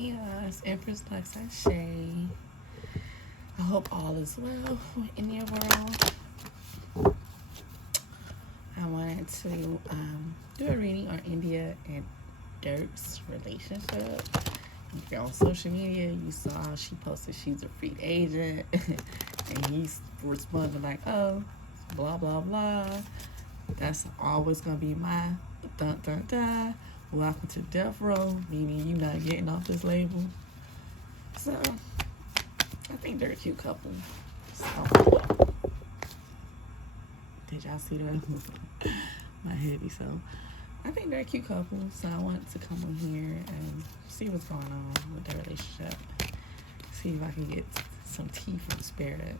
Hey, it's Empress LuxAse. I hope all is well in your world. I wanted to do a reading on India and Durk's relationship. If you're on social media, you saw she posted she's a free agent, and he's responding like, "Oh, blah blah blah." That's always gonna be my dun dun dun. Welcome to death row, meaning you not getting off this label. So I think they're a cute couple. So, did y'all see that? My heavy. So I think they're a cute couple. So I wanted to come on here and see what's going on with their relationship. See if I can get some tea from spirit.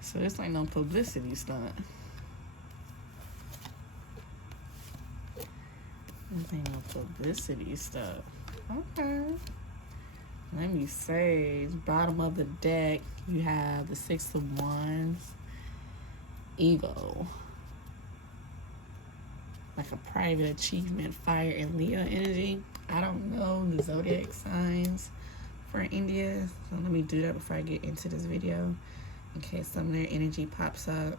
So it's like no publicity stunt. This ain't no publicity stuff. Okay. Let me say, bottom of the deck, you have the Six of Wands, ego. Like a private achievement, fire and Leo energy. I don't know the zodiac signs for India, so let me do that before I get into this video in case some of their energy pops up.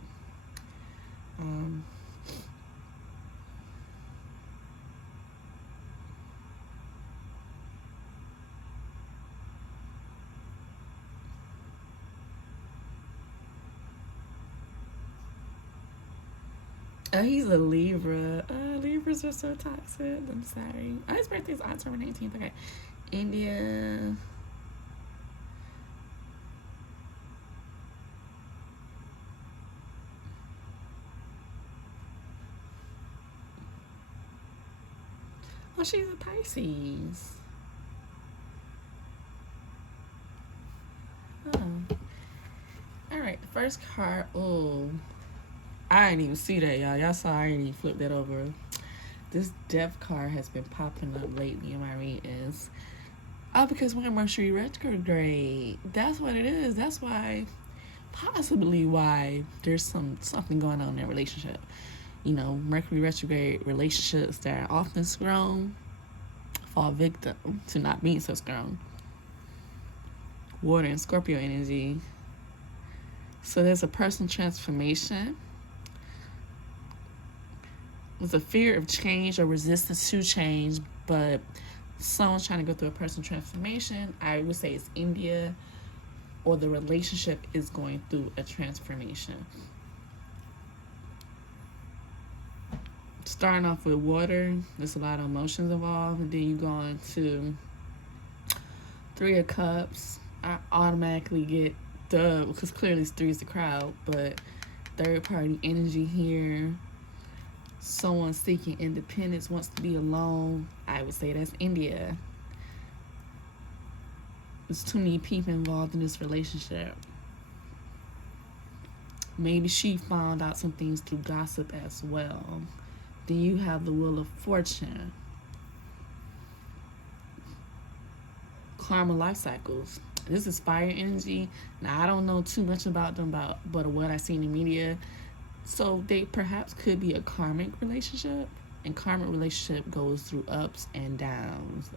Oh, he's a Libra. Libras are so toxic. I'm sorry. Oh, his birthday's October 19th. Okay. India. Oh, she's a Pisces. Oh. Alright, the first card. Oh. I didn't even see that, y'all. Y'all saw I didn't even flip that over. This death card has been popping up lately in my readings. Oh, because we're in Mercury retrograde. That's what it is. That's why, possibly why there's something going on in their relationship. You know, Mercury retrograde relationships that are often strong fall victim to not being so strong. Water and Scorpio energy. So there's a personal transformation. There's a fear of change or resistance to change, but someone's trying to go through a personal transformation. I would say it's India, or the relationship is going through a transformation. Starting off with water, there's a lot of emotions involved, and then you go on to Three of Cups. I automatically get because clearly three is the crowd, but third party energy here. Someone seeking independence, wants to be alone. I would say that's India. There's too many people involved in this relationship. Maybe she found out some things through gossip as well. Then you have the Wheel of Fortune. Karma life cycles. This is fire energy. Now, I don't know too much about them, but what I see in the media. So they perhaps could be a karmic relationship. And karmic relationship goes through ups and downs.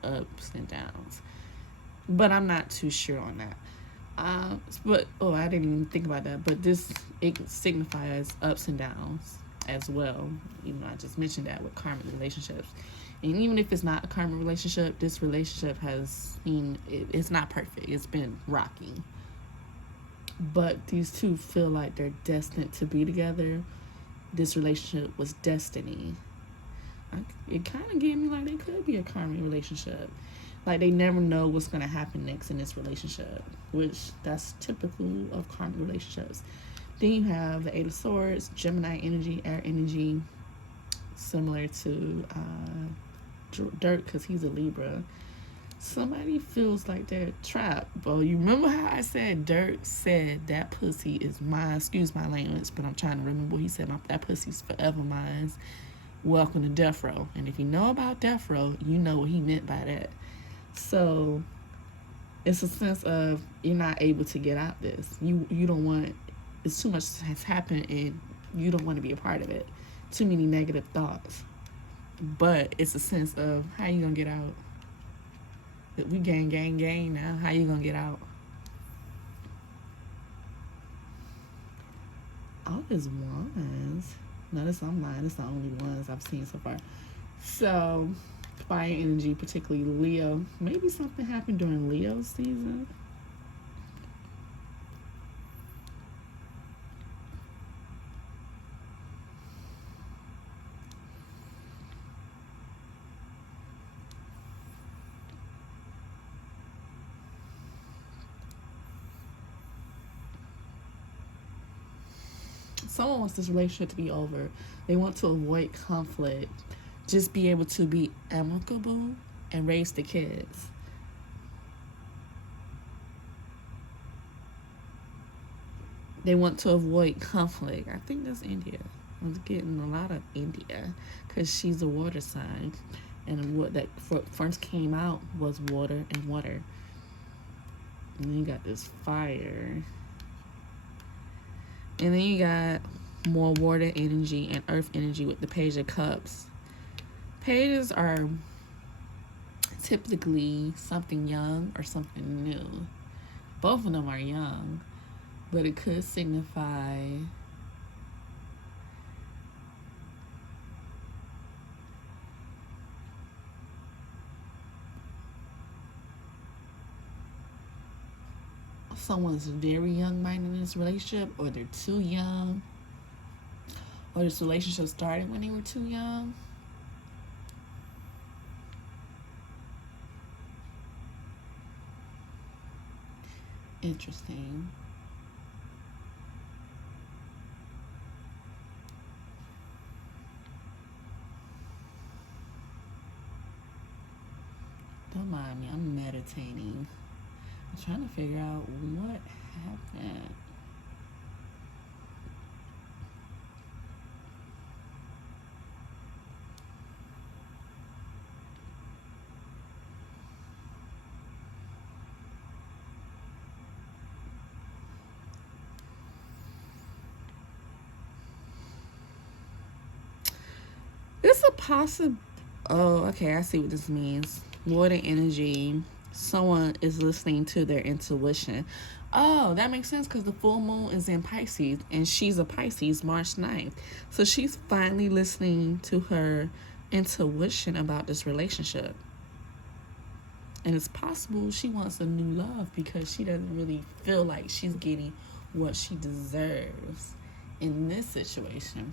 But I'm not too sure on that. I didn't even think about that. But it signifies ups and downs as well. You know, I just mentioned that with karmic relationships. And even if it's not a karmic relationship, this relationship it's not perfect. It's been rocky. But these two feel like they're destined to be together. This relationship was destiny. It kind of gave me like they could be a karmic relationship. Like they never know what's going to happen next in this relationship, which that's typical of karmic relationships. Then you have the Eight of Swords, Gemini energy, air energy. similar to Durk, because he's a Libra. Somebody feels like they're trapped. Well, you remember how I said Durk said that pussy is mine? Excuse my language, but I'm trying to remember what he said. That pussy's forever mine. Welcome to death row. And if you know about death row, you know what he meant by that. So it's a sense of you're not able to get out this. You don't want, it's too much has happened and you don't want to be a part of it. Too many negative thoughts. But it's a sense of how you gonna get out. We gang now. How you gonna get out? All is wands. Notice I'm lying. It's the only ones I've seen so far. So, fire energy, particularly Leo. Maybe something happened during Leo season. Someone wants this relationship to be over. They want to avoid conflict. Just be able to be amicable and raise the kids. They want to avoid conflict. I think that's India. I'm getting a lot of India because she's a water sign. And what that first came out was water and water. And then you got this fire. And then you got more water energy and earth energy with the Page of Cups. Pages are typically something young or something new. Both of them are young, but it could signify someone's very young-minded in this relationship, or they're too young, or this relationship started when they were too young. Interesting. Don't mind me, I'm meditating. I'm trying to figure out what happened. It's a possible. Oh, okay, I see what this means. Water energy. Someone is listening to their intuition. Oh, that makes sense because the full moon is in Pisces and she's a Pisces March 9th. So she's finally listening to her intuition about this relationship. And it's possible she wants a new love because she doesn't really feel like she's getting what she deserves in this situation.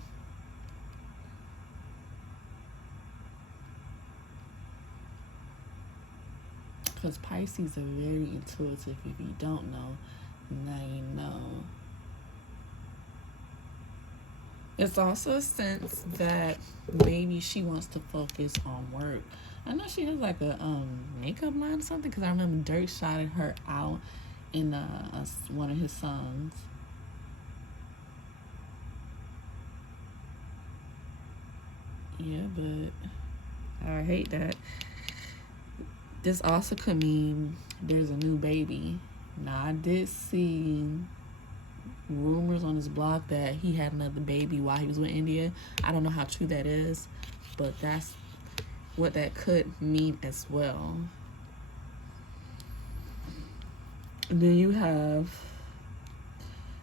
Because Pisces are very intuitive. If you don't know, now you know. It's also a sense that maybe she wants to focus on work. I know she has like a makeup line or something, because I remember Durk shouted her out in one of his songs. Yeah, but I hate that. This also could mean there's a new baby. Now, I did see rumors on his blog that he had another baby while he was with India. I don't know how true that is, but that's what that could mean as well. And then you have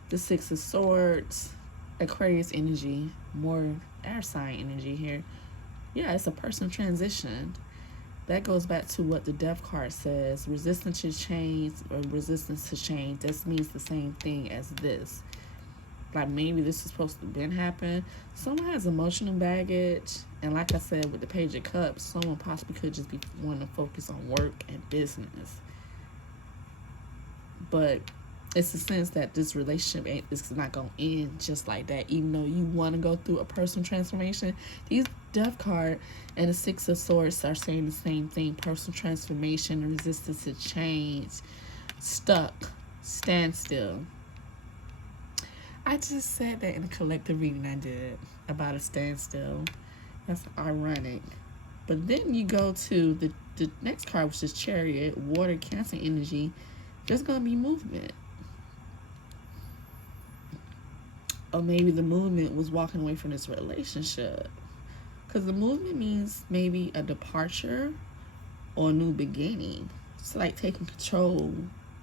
the Six of Swords, Aquarius energy, more air sign energy here. Yeah, it's a personal transition. That goes back to what the Death card says. Resistance to change or resistance to change. This means the same thing as this. Like maybe this is supposed to have been happen. Someone has emotional baggage. And like I said, with the Page of Cups, someone possibly could just be wanting to focus on work and business. But it's a sense that this relationship is not going to end just like that. Even though you want to go through a personal transformation, these Death card and the Six of Swords are saying the same thing. Personal transformation, resistance to change, stuck, standstill. I just said that in a collective reading I did about a standstill. That's ironic. But then you go to the next card, which is Chariot, water, Cancer energy. There's going to be movement. Or maybe the movement was walking away from this relationship. Because the movement means maybe a departure or a new beginning. It's like taking control,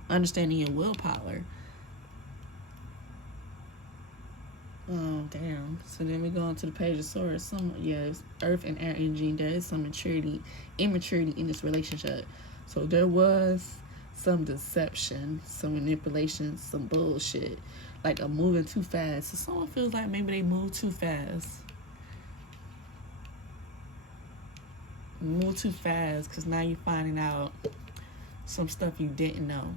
understanding your willpower. Oh, damn. So then we go on to the Page of Swords. Yes, Earth and Air energy. There is some immaturity in this relationship. So there was some deception, some manipulation, some bullshit. Like a moving too fast. So someone feels like maybe they moved too fast. Move too fast because now you're finding out some stuff you didn't know.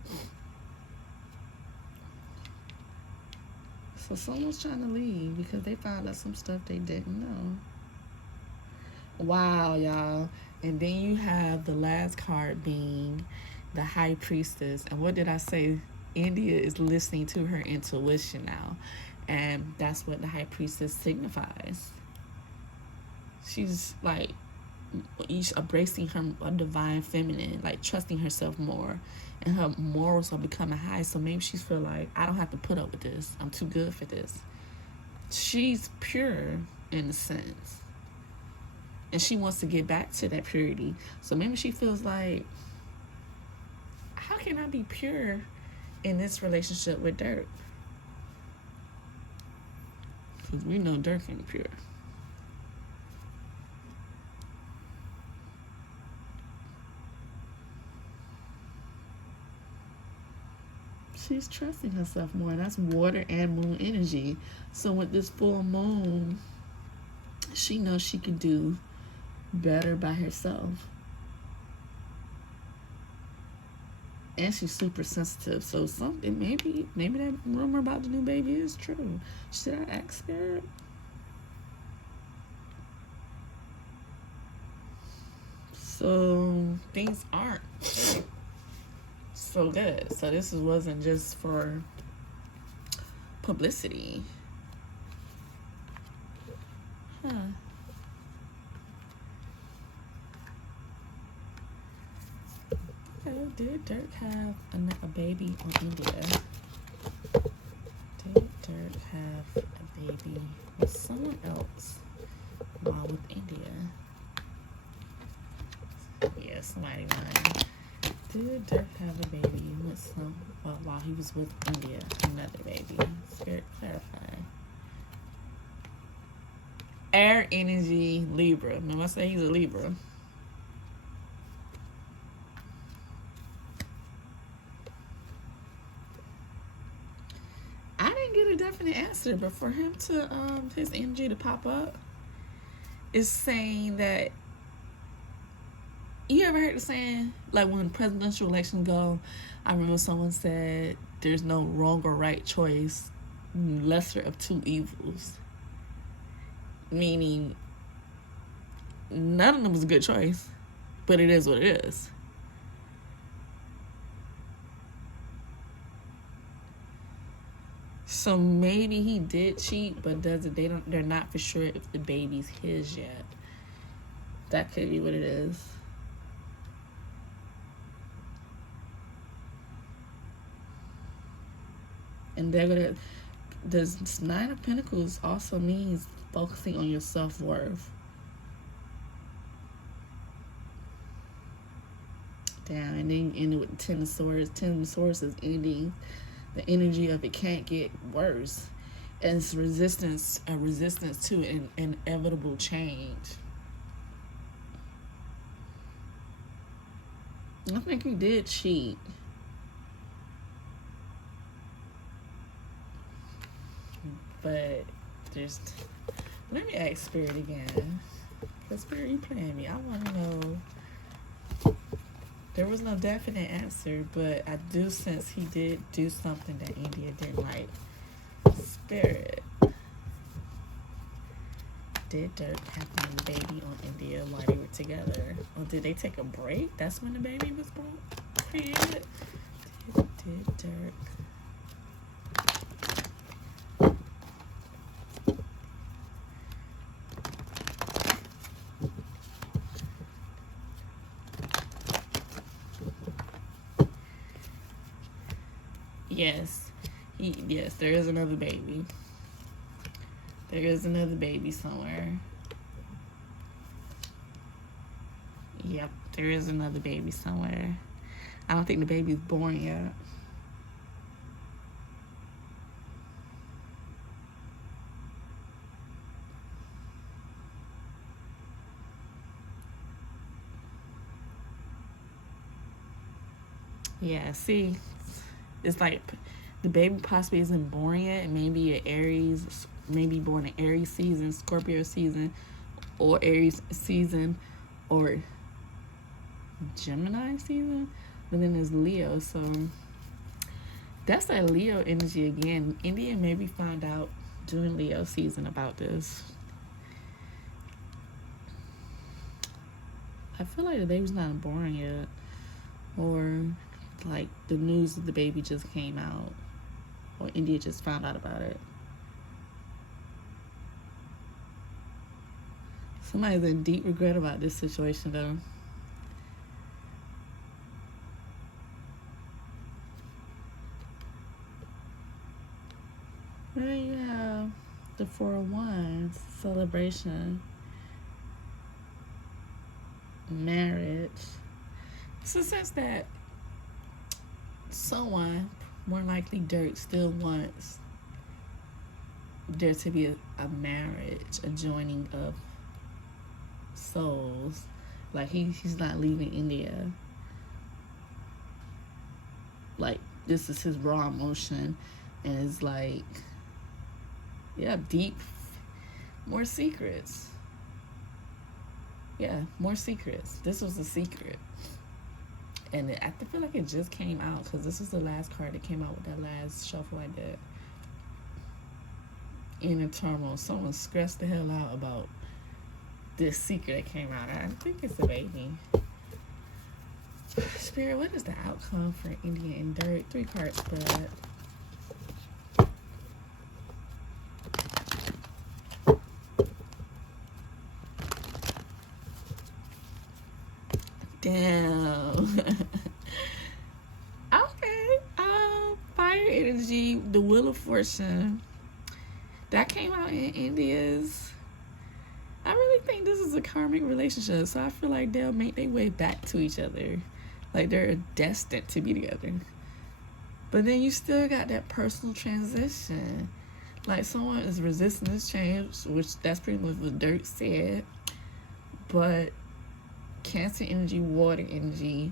So someone's trying to leave because they found out some stuff they didn't know. Wow, y'all. And then you have the last card being the High Priestess. And what did I say? India is listening to her intuition now. And that's what the High Priestess signifies. She's like embracing her divine feminine, like trusting herself more, and her morals are becoming high. So maybe she's feel like, I don't have to put up with this. I'm too good for this. She's pure in a sense, and she wants to get back to that purity. So maybe she feels like, how can I be pure in this relationship with Durk? Because we know Durk ain't pure. She's trusting herself more. That's water and moon energy. So with this full moon, she knows she can do better by herself. And she's super sensitive. So something, maybe that rumor about the new baby is true. Should I ask Spirit? So things aren't so good. So this wasn't just for publicity. Huh. Okay, did Durk have a baby on India? Did Durk have a baby with someone else while with India? Yeah, somebody lying. Did Durk have a baby with while he was with India? Another baby. Spirit, clarify. Air energy, Libra. Remember I said he's a Libra. I didn't get a definite answer, but for him to his energy to pop up is saying that, you ever heard the saying, like when presidential elections go, I remember someone said there's no wrong or right choice, lesser of two evils. Meaning none of them is a good choice, but it is what it is. So maybe he did cheat, but they're not for sure if the baby's his yet. That could be what it is. And the Nine of Pentacles also means focusing on your self-worth. Down, and then you end it with the Ten of Swords. Ten of Swords is ending. The energy of it can't get worse. And it's a resistance to an inevitable change. I think he did cheat. But let me ask Spirit again. Because Spirit, you playing me. I want to know, There was no definite answer, but I do sense he did do something that India didn't like. Spirit. Did Durk have a baby on India while they were together? Or did they take a break? That's when the baby was born? Created? Did Durk... Yes. Yes, there is another baby. There is another baby somewhere. Yep, there is another baby somewhere. I don't think the baby's born yet. Yeah, see, it's like the baby possibly isn't born yet. Maybe an Aries, maybe born in Aries season, Scorpio season, or Aries season, or Gemini season. But then there's Leo, so that's that Leo energy again. India maybe found out during Leo season about this. I feel like the baby's not born yet, or like the news of the baby just came out, or India just found out about it. Somebody's in deep regret about this situation though. There you have the 4 of Wands, celebration, marriage. It's a sense that someone, more likely Durk, still wants there to be a marriage, a joining of souls. Like he's not leaving India. Like this is his raw emotion, and it's like, yeah, deep, more secrets. Yeah, more secrets. This was a secret. And I feel like it just came out because this was the last card that came out with that last shuffle I did. Inner turmoil. Someone stressed the hell out about this secret that came out. I think it's a baby. Spirit, what is the outcome for India and Durk? 3 cards spread. Damn. Okay. Fire energy, the Wheel of Fortune. That came out in India's. I really think this is a karmic relationship. So I feel like they'll make their way back to each other. Like they're destined to be together. But then you still got that personal transition. Like someone is resisting this change, which that's pretty much what Durk said. But Cancer energy, water energy,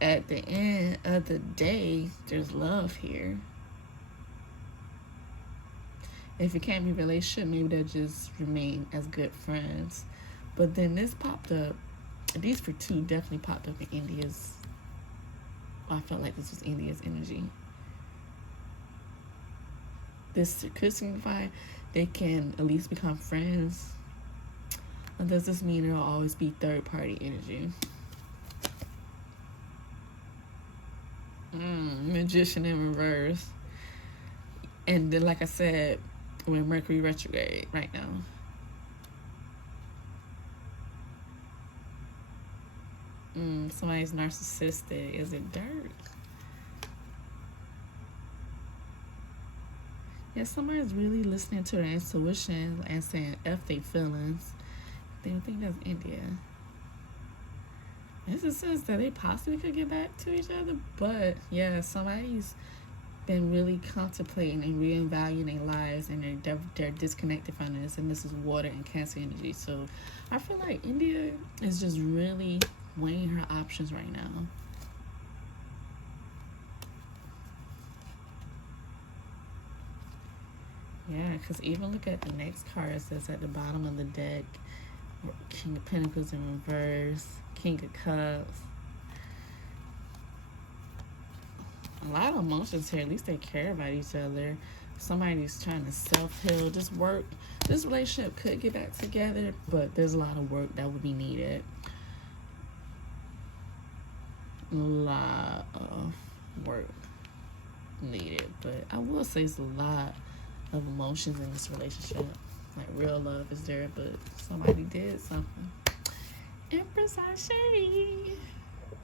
at the end of the day, there's love here. If it can't be a relationship, maybe they'll just remain as good friends. But then this popped up, these for 2 definitely popped up in India's. I felt like this was India's energy. This could signify they can at least become friends. Or does this mean it'll always be third-party energy? Magician in reverse. And then, like I said, we're in Mercury retrograde right now. Somebody's narcissistic. Is it Durk? Yeah, somebody's really listening to their intuition and saying F their feelings. They don't think that's India. It's a sense that they possibly could get back to each other, but yeah, somebody's been really contemplating and reevaluating their lives, and they're disconnected from this, and this is water and Cancer energy. So I feel like India is just really weighing her options right now. Yeah, because even look at the next card that's at the bottom of the deck. King of Pentacles in reverse, King of Cups. A lot of emotions here. At least they care about each other. Somebody's trying to self-heal. This relationship could get back together, but there's a lot of work that would be needed. A lot of work needed, but I will say it's a lot of emotions in this relationship. Like, real love is there, but somebody did something. Empress LuxAse.